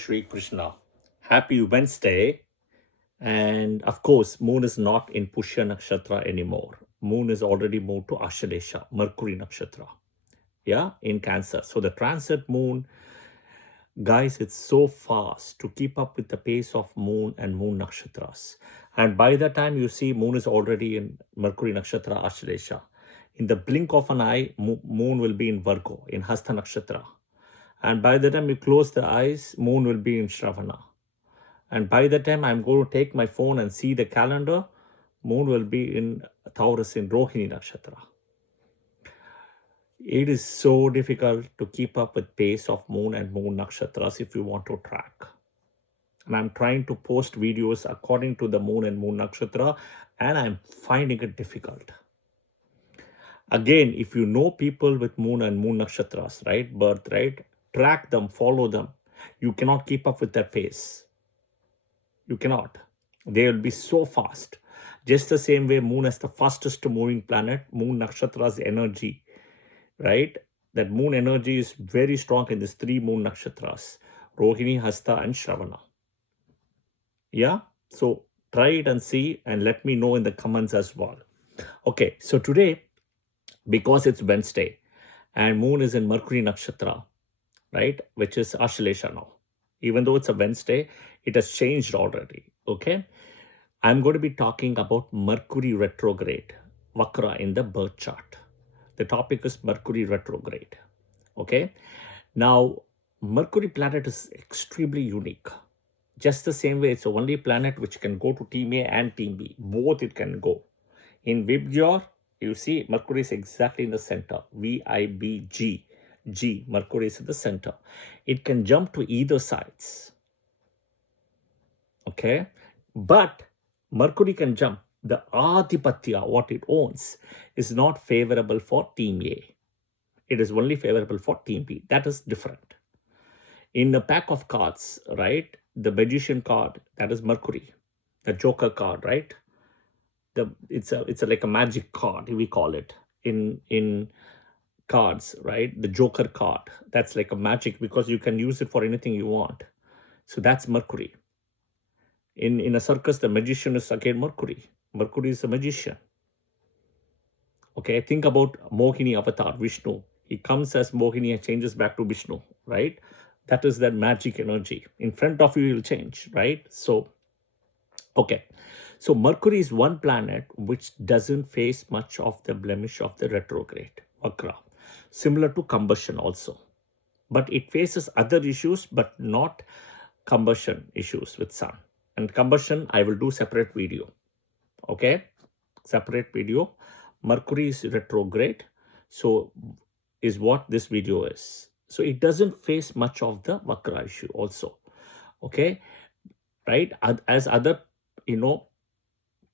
Shri Krishna. Happy Wednesday. And of course, moon is not in Pushya Nakshatra anymore. Moon is already moved to Ashadesha, Mercury Nakshatra. Yeah, in Cancer. So the transit moon, guys, it's so fast to keep up with the pace of moon and moon nakshatras. And by the time you see moon is already in Mercury Nakshatra, Ashadesha, in the blink of an eye, moon will be in Virgo, in Hasta Nakshatra. And by the time you close the eyes, moon will be in Shravana. And by the time I'm going to take my phone and see the calendar, moon will be in Taurus in Rohini Nakshatra. It is so difficult to keep up with pace of moon and moon nakshatras if you want to track. And I'm trying to post videos according to the moon and moon nakshatra, and I'm finding it difficult. Again, if you know people with moon and moon nakshatras, right, birth, right, track them, follow them. You cannot keep up with their pace. You cannot. They will be so fast. Just the same way moon is the fastest moving planet, moon nakshatra's energy, right? That moon energy is very strong in these three moon nakshatras, Rohini, Hasta and Shravana. Yeah? So try it and see and let me know in the comments as well. Okay, so today, because it's Wednesday and moon is in Mercury Nakshatra, right? Which is Ashalesha now. Even though it's a Wednesday, it has changed already. Okay. I'm going to be talking about Mercury retrograde, Vakra in the birth chart. The topic is Mercury retrograde. Okay. Now, Mercury planet is extremely unique. Just the same way, it's the only planet which can go to team A and team B. Both it can go. In Vibgyor, you see Mercury is exactly in the center. VIBG. G, Mercury is in the center. It can jump to either sides. Okay. But Mercury can jump. The Adipatya, what it owns, is not favorable for team A. It is only favorable for team B. That is different. In a pack of cards, right, the magician card, that is Mercury. The Joker card, right? It's like a magic card, we call it. In cards, right? The Joker card, that's like a magic because you can use it for anything you want. So that's Mercury. In a circus, the magician is again Mercury. Mercury is a magician. Okay, think about Mohini avatar, Vishnu. He comes as Mohini and changes back to Vishnu, right? That is that magic energy. In front of you, it will change, right? So, okay. So Mercury is one planet which doesn't face much of the blemish of the retrograde, Vakra. Similar to combustion also. But it faces other issues, but not combustion issues with sun. And combustion, I will do separate video. Okay? Separate video. Mercury is retrograde. So is what this video is. So it doesn't face much of the Vakra issue also. Okay? Right? As other,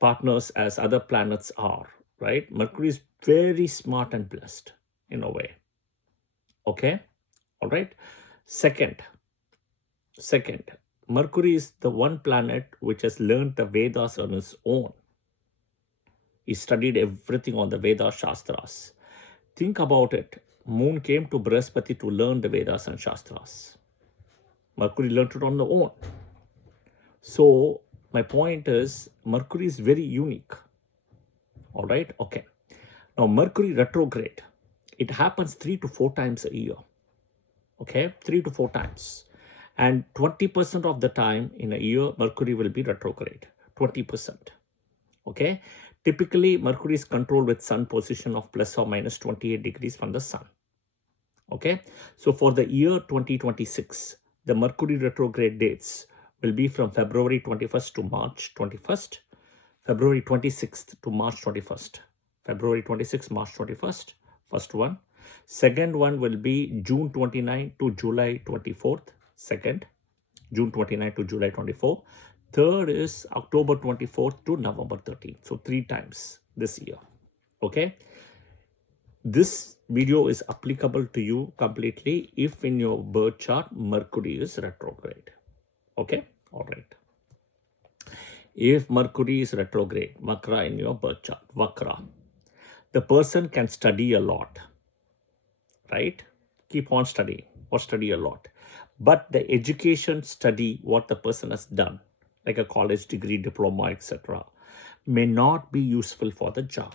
partners, as other planets are. Right? Mercury is very smart and blessed in a way. Okay? All right. Second, Mercury is the one planet which has learned the Vedas on its own. He studied everything on the Veda Shastras. Think about it. Moon came to Brihaspati to learn the Vedas and Shastras. Mercury learned it on the own. So my point is, Mercury is very unique. All right. Okay. Now Mercury retrograde. It happens 3 to 4 times a year. Okay, 3 to 4 times. And 20% of the time in a year, Mercury will be retrograde. 20%. Okay. Typically, Mercury is controlled with sun position of plus or minus 28 degrees from the sun. Okay. So for the year 2026, the Mercury retrograde dates will be from February 21st to March 21st, February 26th to March 21st, February 26th, March 21st. First one. Second one will be June 29 to July 24th. Second, June 29 to July 24th. Third is October 24th to November 13th. So 3 times this year. Okay. This video is applicable to you completely if in your birth chart Mercury is retrograde. Okay. All right. If Mercury is retrograde, Vakra in your birth chart, Vakra, the person can study a lot, right? Keep on studying or study a lot. But the education study, what the person has done, like a college degree, diploma, etc., may not be useful for the job.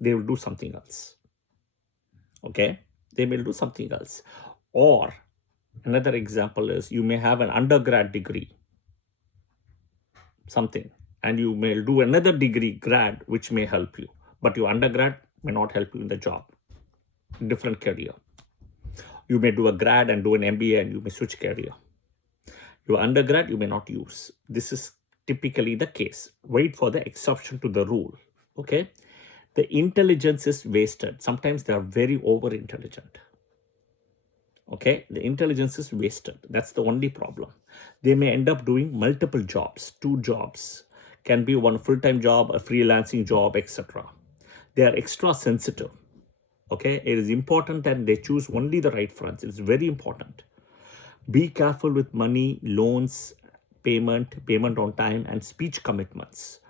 They will do something else. Okay? They will do something else. Or another example is you may have an undergrad degree, something, and you may do another degree, grad, which may help you. But your undergrad may not help you in the job. Different career. You may do a grad and do an MBA and you may switch career. Your undergrad you may not use. This is typically the case. Wait for the exception to the rule. Okay? The intelligence is wasted. Sometimes they are very over intelligent. Okay? The intelligence is wasted. That's the only problem. They may end up doing multiple jobs, 2 jobs. Can be one full-time job, a freelancing job, etc. They are extra sensitive. Okay? It is important that they choose only the right friends. It's very important. Be careful with money, loans, payment on time, and speech commitments.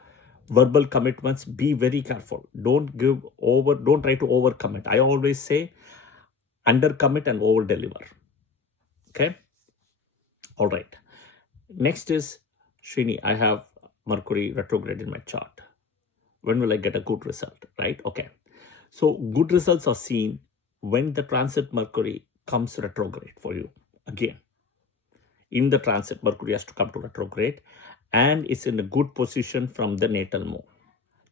Verbal commitments, be very careful. Don't try to overcommit. I always say undercommit and over deliver. Okay? All right. Next is, Srini, I have Mercury retrograde in my chart. When will I get a good result? Right? Okay. So good results are seen when the transit Mercury comes retrograde for you again. In the transit, Mercury has to come to retrograde and it's in a good position from the natal moon.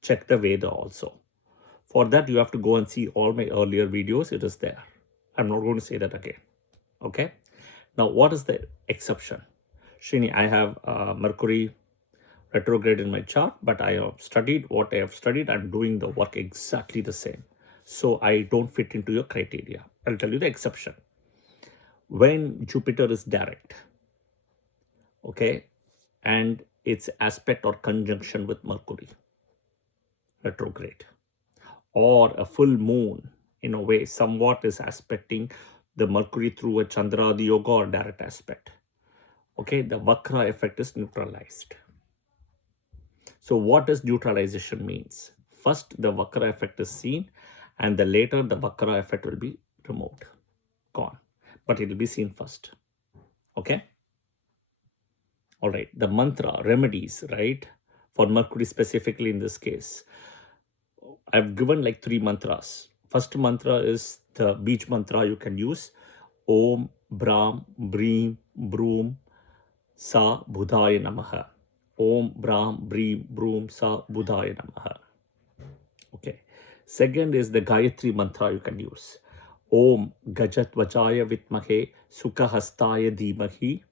Check the Veda also. For that, you have to go and see all my earlier videos. It is there. I'm not going to say that again. Okay. Now, what is the exception? Srini, I have Mercury retrograde in my chart, but I have studied what I have studied. I'm doing the work exactly the same. So I don't fit into your criteria. I'll tell you the exception. When Jupiter is direct, okay, and its aspect or conjunction with Mercury retrograde, or a full moon, in a way, somewhat is aspecting the Mercury through a Chandradi Yoga or direct aspect. Okay, the Vakra effect is neutralized. So what does neutralization means? First, the Vakra effect is seen, and then later the Vakra effect will be removed, gone. But it will be seen first. Okay? All right, the mantra, remedies, right? For Mercury specifically in this case. I've given like 3 mantras. First mantra is the beach mantra you can use. Om, Brahm, Breem, Broom, Sa, Budhaya Namaha. Om, Brahm, Breem, Broom, Sa, Budhaya Namaha. Okay. Second is the Gayatri mantra you can use. Om, Gajatvajaya Vitmahe, Sukhahastaya Dhimahi,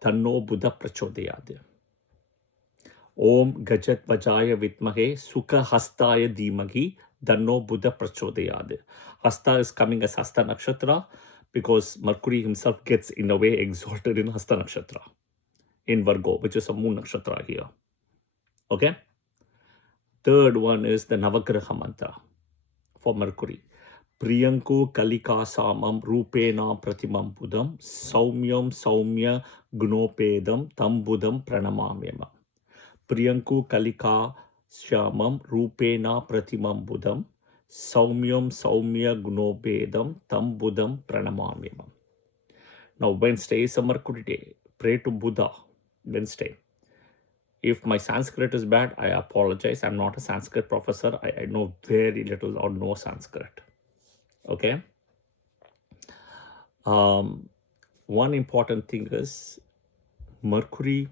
Tanno Buddha Prachodayad. Om Gajatvajaya Vitmahe, Sukhahastaya Dhimahi, Tanno Buddha Prachodayad. Hasta is coming as Hasta Nakshatra because Mercury himself gets in a way exalted in Hasta Nakshatra, in Virgo, which is a moon nakshatra here. Okay. Third one is the Navagraha mantra for Mercury. Priyanku Kalika Samam Rupena Pratimam Budam Saumyam Saumya Gnopedam Tam Budam Pranamamyama. Priyanku Kalika Shamam Rupena Pratimam Budam Saumyam Saumya Gnopedam Tam Budam Pranamamyama. Now Wednesday is a Mercury day. Pray to Buddha Wednesday. If my Sanskrit is bad, I apologize. I'm not a Sanskrit professor. I know very little or no Sanskrit. Okay. One important thing is Mercury,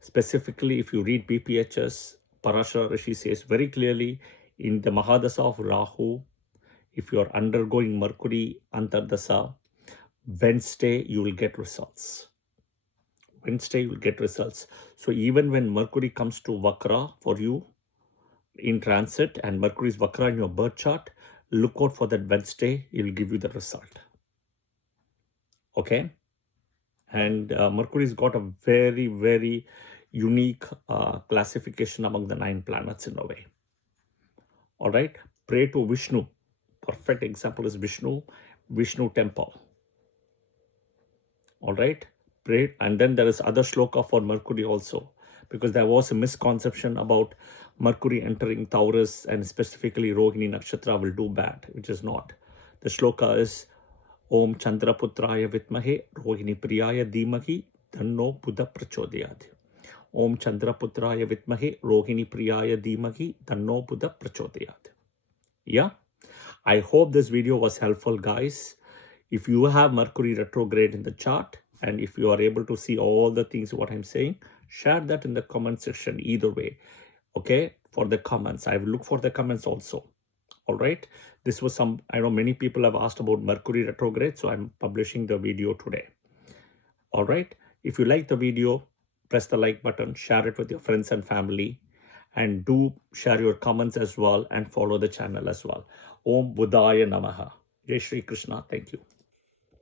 specifically if you read BPHS, Parashara Rishi says very clearly in the Mahadasa of Rahu, if you are undergoing Mercury Antardasa, Wednesday you will get results. Wednesday you will get results. So even when Mercury comes to Vakra for you in transit and Mercury is Vakra in your birth chart, look out for that Wednesday, it will give you the result. Okay? And Mercury's got a very, very unique classification among the 9 planets in a way. All right? Pray to Vishnu. Perfect example is Vishnu temple. All right? Pray. And then there is other shloka for Mercury also, because there was a misconception about Mercury entering Taurus and specifically Rohini Nakshatra will do bad, which is not. The shloka is Om Chandraputraya Vitmahe Rohini Priyaya Dhimahi Dhanno Buddha Prachodayat. Om Chandraputraya Vitmahe Rohini Priyaya Dhimahi Dhanno Buddha Prachodayat. Yeah, I hope this video was helpful, guys. If you have Mercury retrograde in the chart, and if you are able to see all the things what I'm saying, share that in the comment section either way. Okay, for the comments. I will look for the comments also. All right. This was some, I know many people have asked about Mercury retrograde, so I'm publishing the video today. All right. If you like the video, press the like button, share it with your friends and family, and do share your comments as well and follow the channel as well. Om Buddhaya Namaha. Jai Shri Krishna. Thank you.